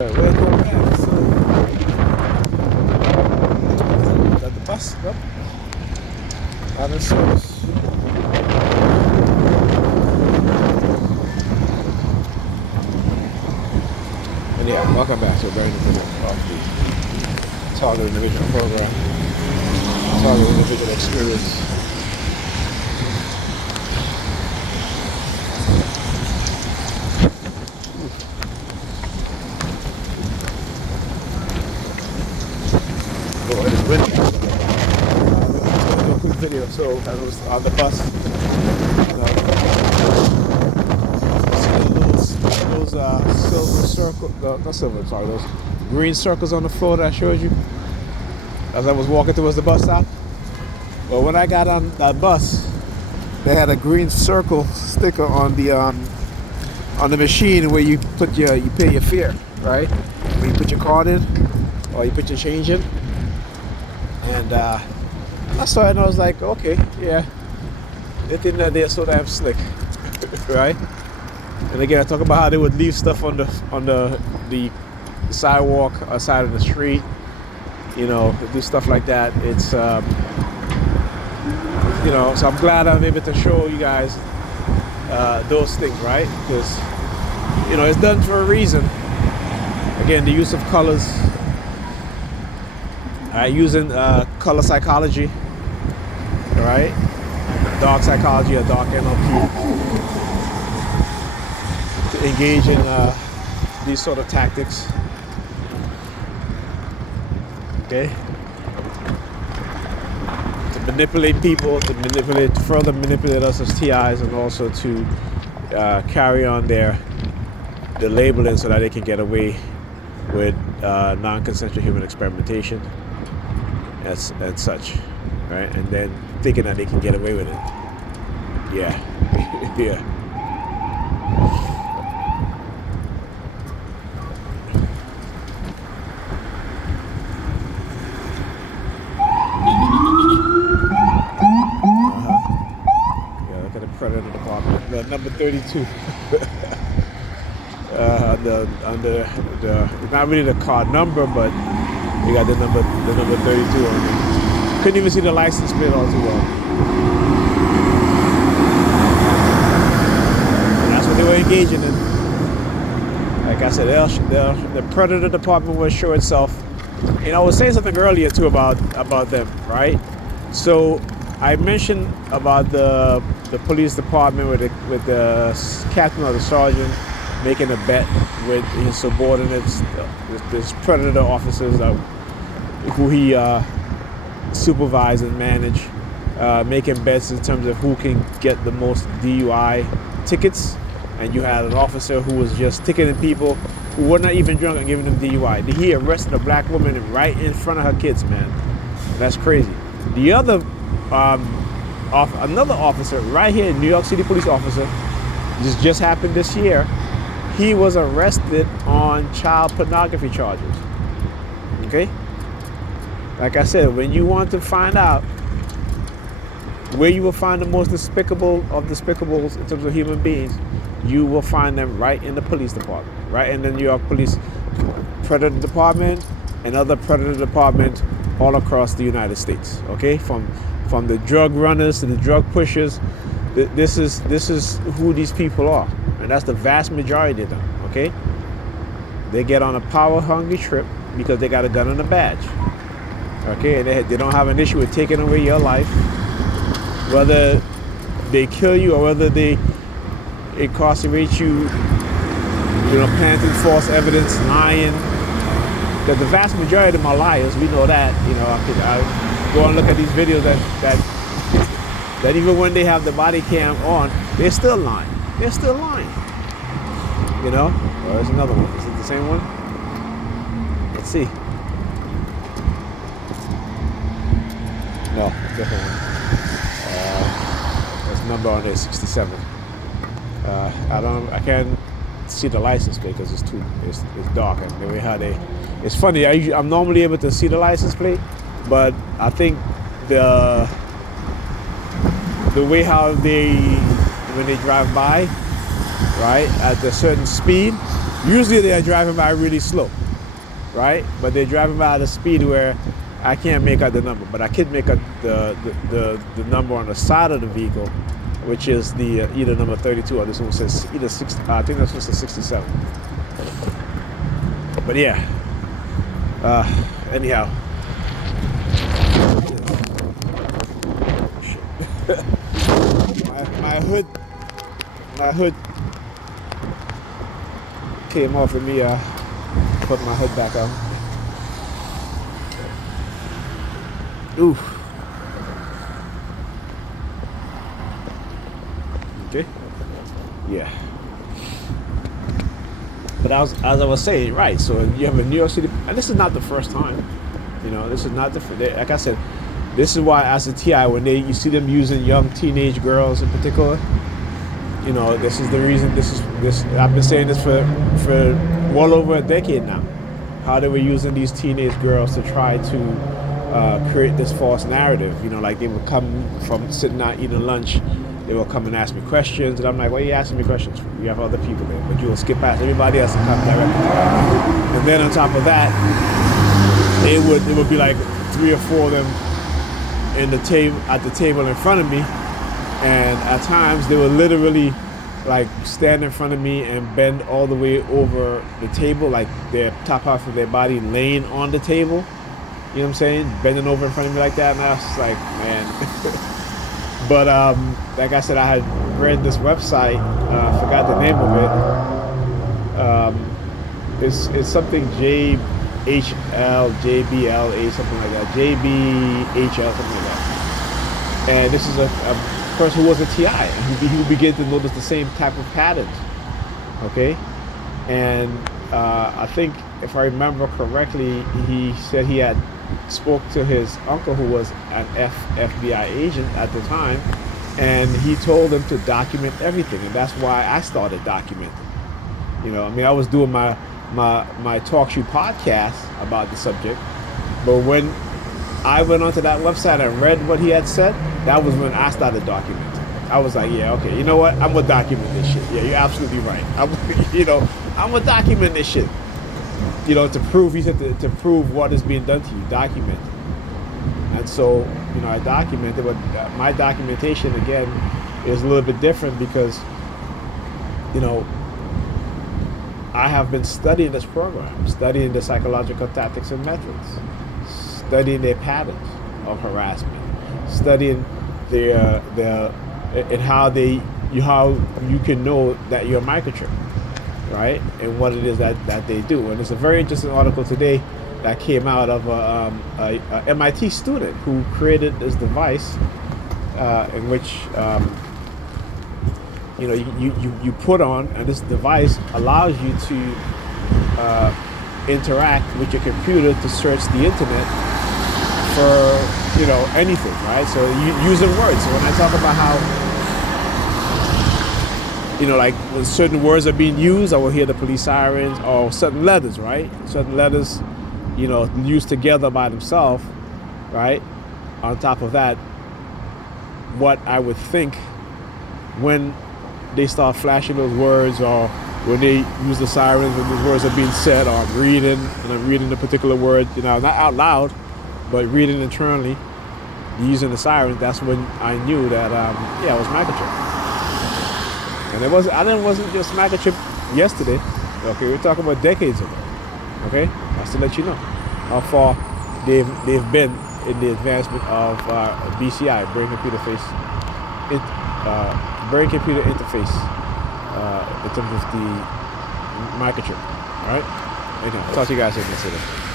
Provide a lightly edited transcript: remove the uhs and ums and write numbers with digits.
Welcome back. So, got the bus up out of service. And yeah, welcome back to a brand new video of the Target Individual Program, Target Individual Experience. Oh, it is windy. Let's do a quick video. So I was on the bus. See those silver circle, not silver, sorry, those green circles on the floor that I showed you as I was walking towards the bus stop. Well, when I got on that bus, they had a green circle sticker on the machine where you pay your fare, right? Where you put your card in or you put your change in. And I saw it and I was like, okay, yeah, they think that they're so damn slick, right? And again, I talk about how they would leave stuff on the sidewalk or side of the street, you know, do stuff like that. It's you know, so I'm glad I'm able to show you guys those things, right? Because you know it's done for a reason. Again, the use of colors. Using color psychology, right? Dark psychology or dark NLP to engage in these sort of tactics. Okay, to manipulate people, to further manipulate us as TIs, and also to carry on their labeling so that they can get away with non-consensual human experimentation. And such, right? And then thinking that they can get away with it. Yeah, yeah. Yeah, look at the Predator Department. The number 32. Not really the car number, but you got the number 32 on it. Couldn't even see the license plate all too well. And that's what they were engaging in. Like I said, the Predator Department will show itself. You know, I was saying something earlier too about them, right? So I mentioned about the police department with the captain or the sergeant making a bet with his subordinates, this Predator officers who he supervised and managed, making bets in terms of who can get the most DUI tickets. And you had an officer who was just ticketing people who were not even drunk and giving them DUI. He arrested a black woman right in front of her kids, man. That's crazy. The other, another officer right here, New York City police officer, this just happened this year. He was arrested on child pornography charges. Okay? Like I said, when you want to find out where you will find the most despicable of despicables in terms of human beings, you will find them right in the police department, right in the New York Police Predator Department and other Predator Department all across the United States. Okay? From the drug runners to the drug pushers, this is who these people are. And that's the vast majority of them, okay? They get on a power-hungry trip because they got a gun and a badge, okay? And they don't have an issue with taking away your life, whether they kill you or whether they incarcerate you, you know, planting false evidence, lying. Because the vast majority of them are liars. We know that. You know, I go and look at these videos that even when they have the body cam on, they're still lying. They're still lying. You know? Oh, there's another one. Is it the same one? Let's see. No, different one. There's a number on there, 67. I can't see the license plate because it's dark. And the way how it's funny. I'm normally able to see the license plate, but I think the way how when they drive by, right, at a certain speed, Usually they are driving by really slow, right? But they're driving by at a speed where I can't make out the number, but I can make out the number on the side of the vehicle, which is the either number 32 or this one says either 6. I think this one says 67. But yeah. Anyhow. my hood came off of me. Put my hood back on. Ooh. Okay. Yeah. But as I was saying, right? So you have a New York City, and this is not the first time. You know, this is not the like I said. This is why, as a TI, when you see them using young teenage girls in particular, you know, this is the reason. This. I've been saying this for well over a decade now. How they were using these teenage girls to try to create this false narrative. You know, like they would come from sitting out eating lunch, they will come and ask me questions, and I'm like, "What are you asking me questions for? You have other people there, but you will skip past everybody else and come directly." And then on top of that, it would be like 3 or 4 of them at the table in front of me, and at times they would literally like stand in front of me and bend all the way over the table, like their top half of their body laying on the table. You know what I'm saying? Bending over in front of me like that, and I was just like, man. But like I said, I had read this website. Forgot the name of it. It's something JHL, JBLA, something like that. JBHL, something like that. And this is a person who was a TI, and he would begin to notice the same type of patterns. Okay, and I think if I remember correctly, he said he had spoke to his uncle who was an FBI agent at the time, and he told him to document everything, and that's why I started documenting. You know, I mean, I was doing my talk show podcast about the subject, but when I went onto that website and read what he had said, that was when I started documenting. I was like, yeah, okay, you know what? I'm gonna document this shit. Yeah, you're absolutely right. I'm gonna document this shit. You know, to prove, he said, to prove what is being done to you, document. And so, you know, I documented, but my documentation, again, is a little bit different because, you know, I have been studying this program, studying the psychological tactics and methods, studying their patterns of harassment, studying their and how you can know that you're a microchip, right? And what it is that they do. And it's a very interesting article today that came out of a MIT student who created this device in which you know, you put on, and this device allows you to interact with your computer to search the internet for, you know, anything, right? So using words. So when I talk about how, you know, like when certain words are being used, I will hear the police sirens, or certain letters, right? Certain letters, you know, used together by themselves, right? On top of that, what I would think when they start flashing those words, or when they use the sirens, when those words are being said, or I'm reading, and I'm reading a particular word, you know, not out loud, but reading internally, using the sirens, that's when I knew that, yeah, it was microchip. And I wasn't just microchip yesterday. Okay, we're talking about decades ago. Okay, just to let you know how far they've been in the advancement of BCI, brain computer interface, in terms of the microchip. All right, okay, talk to you guys in a minute.